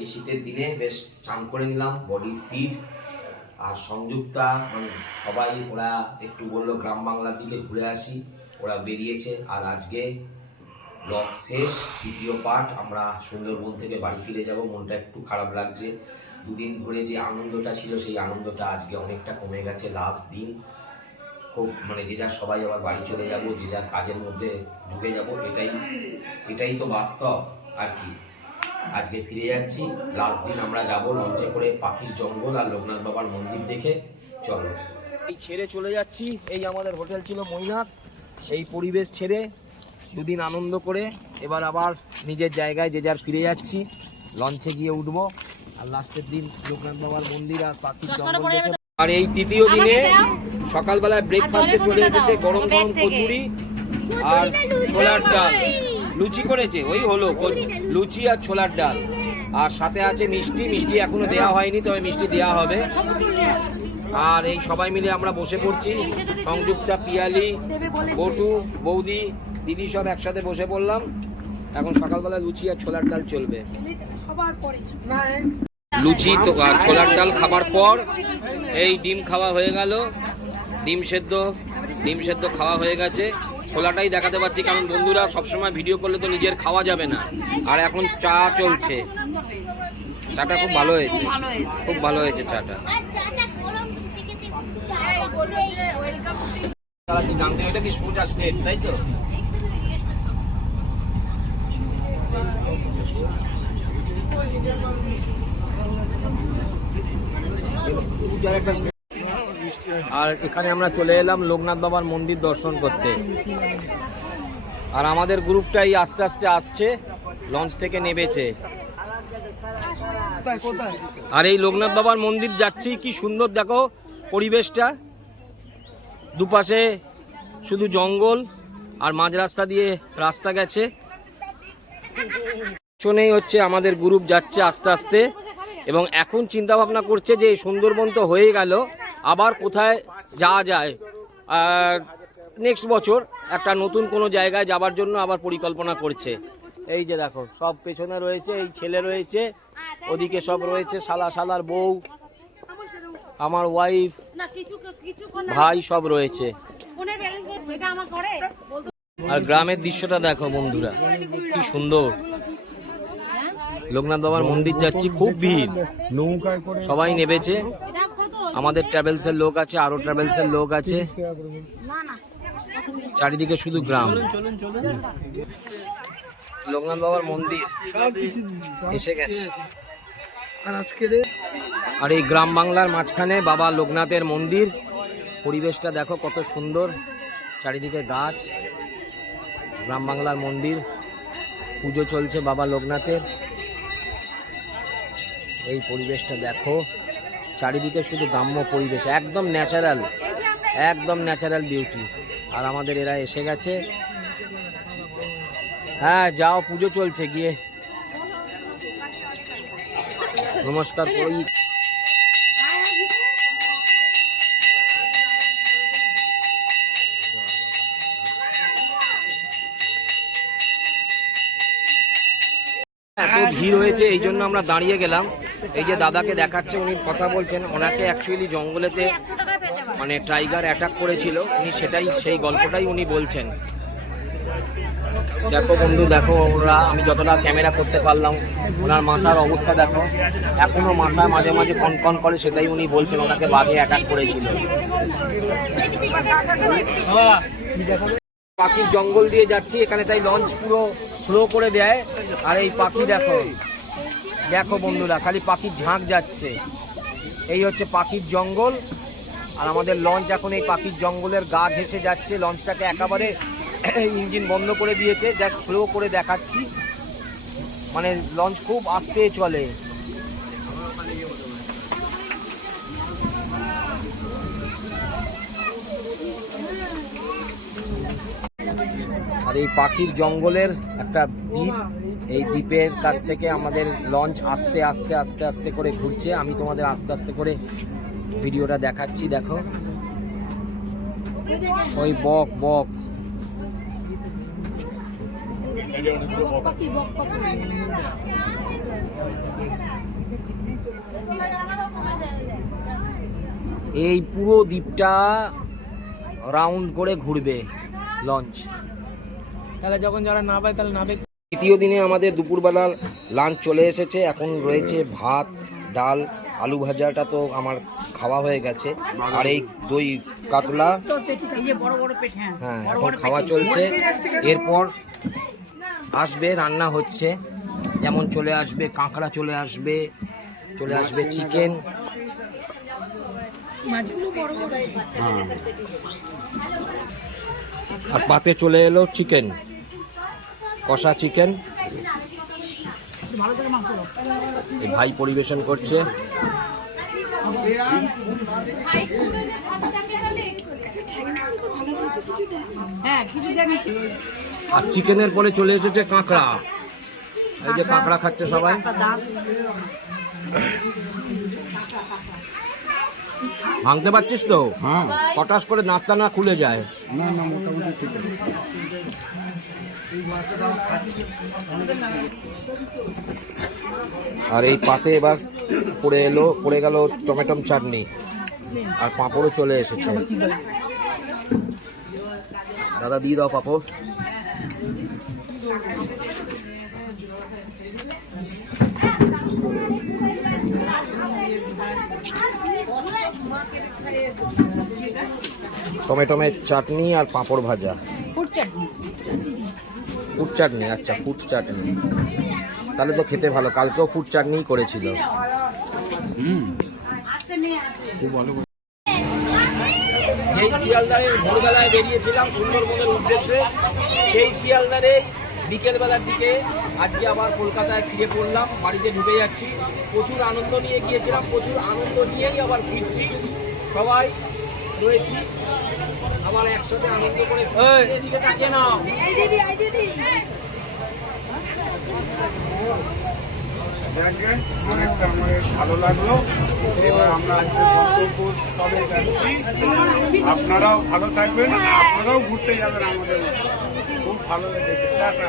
এই শীতের দিনে বেশ চান করে নিলাম বডি ফিট আর সংযুক্তা মানে সবাই ওরা একটু বলল গ্রাম বাংলার দিকে ঘুরে আসি, ওরা বেরিয়েছে আর আজকে ব্লগ শেষ দ্বিতীয় পার্ট আমরা সুন্দরবন থেকে বাড়ি ফিরে যাব, মনটা একটু খারাপ লাগছে। দুদিন ধরে যে আনন্দটা ছিল, সেই আনন্দটা আজকে অনেকটা কমে গেছে লাস্ট দিন। খুব মানে যে যার সবাই আবার বাড়ি চলে যাব, যে যার কাজের মধ্যে ঢুকে যাব, এটাই এটাই তো বাস্তব, আর কি। আজকে ফিরে যাচ্ছি। লাস্ট দিন আমরা যাব লঞ্চে করে পাখির জঙ্গল আর লোকনাথ বাবার মন্দির দেখে। চলো। এই ছেড়ে চলে যাচ্ছি। এই আমাদের হোটেল ছিল মৈনাথ এই পরিবেশ ছেড়ে দুদিন আনন্দ করে এবার আবার নিজের জায়গায় যে যার ফিরে যাচ্ছি। লঞ্চে গিয়ে উঠবো। আর লাস্টের দিন লোকনাথ বাবার মন্দির আর পাখির জঙ্গল আর এই তৃতীয় দিনে সকালবেলায় ব্রেকফাস্টে চলে এসেছে গরম গরম কচুরি আর ছোলার ডাল। লুচি করেছে, ওই হলো লুচি আর ছোলার ডাল। আর সাথে আছে মিষ্টি মিষ্টি এখনও দেওয়া হয়নি, তবে মিষ্টি দেওয়া হবে। আর এই সবাই মিলে আমরা বসে পড়ছি, সংযুক্তা, পিয়ালি, বটু, বৌদি, দিদি সব একসাথে বসে পড়লাম। এখন সকালবেলা লুচি আর ছোলার ডাল চলবে। লুচি তো ছোলার ডাল খাবার পর এই ডিম খাওয়া হয়ে গেল। ডিম সেদ্ধ ডিম সেদ্ধ খাওয়া হয়ে গেছে। ছোলাটাই দেখাতে পাচ্ছি, কারণ বন্ধুরা সবসময় ভিডিও করলে তো নিজের খাওয়া যাবে না। আর এখন চা চলছে। চাটা খুব ভালো হয়েছে। খুব ভালো হয়েছে চাটা। কি তাই তো? আর এখানে আমরা চলে এলাম লোকনাথ বাবার মন্দির দর্শন করতে। আর আমাদের গ্রুপটাই আস্তে আস্তে আসছে, লঞ্চ থেকে নেবেছে আর এই লোকনাথ বাবার মন্দির যাচ্ছি, কি সুন্দর দেখো পরিবেশটা। দুপাশে শুধু জঙ্গল আর মাঝ রাস্তা দিয়ে রাস্তা গেছে। পেছনেই হচ্ছে আমাদের গ্রুপ যাচ্ছে আস্তে আস্তে। এবং এখন চিন্তা ভাবনা করছে যে সুন্দরবন তো হয়ে গেল। আবার কোথায় যাওয়া যায়। নেক্সট বছর একটা নতুন কোনো জায়গায় যাবার জন্য আবার পরিকল্পনা করছে। এই যে দেখো, সব পেছনে রয়েছে, এই ছেলে রয়েছে, ওদিকে সব রয়েছে, শালা শালার বউ, আমার ওয়াইফ ভাই সব রয়েছে। আর গ্রামের দৃশ্যটা দেখো বন্ধুরা, কি সুন্দর। লোকনাথ বাবার মন্দির যাচ্ছি, খুব ভিড়। সবাই নেবেছে আমাদের ট্রাভেলসের লোক আছে, আরও ট্রাভেলসের লোক আছে। চারিদিকে শুধু গ্রাম। লোকনাথ বাবার মন্দির এসে গেছে। আর এই গ্রাম বাংলার মাঝখানে বাবা লোকনাথের মন্দির। পরিবেশটা দেখো কত সুন্দর। চারিদিকে গাছ। গ্রাম বাংলার মন্দির। পুজো চলছে বাবা লোকনাথের। এই পরিবেশটা দেখো। চারিদিকে শুধু গ্রাম্য পরিবেশ, একদম ন্যাচারাল একদম ন্যাচারাল বিউটি আর আমাদের এরা এসে গেছে। হ্যাঁ যাও, পুজো চলছে, গিয়ে। নমস্কার করি এত ভিড় হয়েছে, এই জন্য আমরা দাঁড়িয়ে গেলাম। এই যে দাদাকে দেখাচ্ছে, উনি কথা বলছেন। ওনাকে অ্যাকচুয়ালি জঙ্গলেতে মানে টাইগার অ্যাটাক করেছিল। উনি সেটাই, সেই গল্পটাই উনি বলছেন। দেখো বন্ধু, দেখো ওরা, আমি যতটা ক্যামেরা করতে পারলাম, ওনার মাথার অবস্থা দেখো। এখনও মাথা মাঝে মাঝে কনকন করে সেটাই উনি বলছেন, ওনাকে বাঘে অ্যাটাক করেছিল। পাখির জঙ্গল দিয়ে যাচ্ছি, এখানে তাই লঞ্চ পুরো স্লো করে দেয়। আর এই পাখি দেখো দেখো বন্ধুরা, খালি পাখির ঝাঁক যাচ্ছে। এই হচ্ছে পাখির জঙ্গল, আর আমাদের লঞ্চ এখন এই পাখির জঙ্গলের গা ঘেসে যাচ্ছে। লঞ্চটাকে একেবারে ইঞ্জিন বন্ধ করে দিয়েছে জাস্ট স্লো করে দেখাচ্ছি। মানে লঞ্চ খুব আস্তে চলে। আর এই পাখির জঙ্গলের একটা দ্বীপ এই দ্বীপের কাছ থেকে আমাদের লঞ্চ আস্তে আস্তে আস্তে আস্তে করে ঘুরছে। আমি তোমাদের আস্তে আস্তে করে ভিডিওটা দেখাচ্ছি, দেখো। ওই বক বক। এই পুরো দ্বীপটা রাউন্ড করে ঘুরবে লঞ্চ তাহলে যখন যারা নাবে তাহলে নাবে তৃতীয় দিনে আমাদের দুপুরবেলা লাঞ্চ চলে এসেছে। এখন রয়েছে ভাত ডাল আলু ভাজাটা তো আমার খাওয়া হয়ে গেছে। আর এই দই কাতলা। এই যে বড় বড় পেট। হ্যাঁ হ্যাঁ এখন খাওয়া চলছে। এরপর আসবে রান্না হচ্ছে। যেমন চলে আসবে কাঁকড়া চলে আসবে চলে আসবে চিকেন আর পাতে চলে এলো চিকেন কষা চিকেন। এই ভাই পরিবেশন করছে। হ্যাঁ আর চিকেনের পরে চলে এসেছে কাঁকড়া। এই যে কাঁকড়া খাচ্ছে সবাই। ভাঙতে পারছিস তো? হ্যাঁ। কটাস করে নাস্তা না খুলে যায়। না না মোটামুটি ঠিক আছে। আর এই পাতে এবার পড়ে এলো, পড়ে গেল টমেটো চাটনি। আর পাঁপড়ও চলে এসেছে। দাদা, দিয়ে দাও পাঁপড়। টমেটোমের চাটনি আর পাঁপড় ভাজা। চাটনি। ফুড চাটনি আচ্ছা ফুড চাটনি তাহলে তো খেতে ভালো কালকেও ফুড চাটনি করেছিল। যেই শিয়ালদারের ভোরবেলায় বেরিয়েছিলাম সুন্দরবনের উদ্দেশ্যে সেই শিয়ালদারে বিকেলবেলার দিকে আজকে আবার কলকাতায় ফিরে পড়লাম বাড়িতে ঢুকে যাচ্ছি। প্রচুর আনন্দ নিয়ে গিয়েছিলাম প্রচুর আনন্দ নিয়েই আবার ফিরছি। সবাই রয়েছি। আবার একসাথে আনন্দ করে এদিকে তাকিয়ে নাও। দেখে অনেকটা আমাদের ভালো লাগল। এবার আমরা গন্তব্যস্থলে যাচ্ছি। আপনারাও ভালো থাকবেন আপনারাও ঘুরতে যাবেন আমাদের খুব ভালো লেগেছে। টাটা।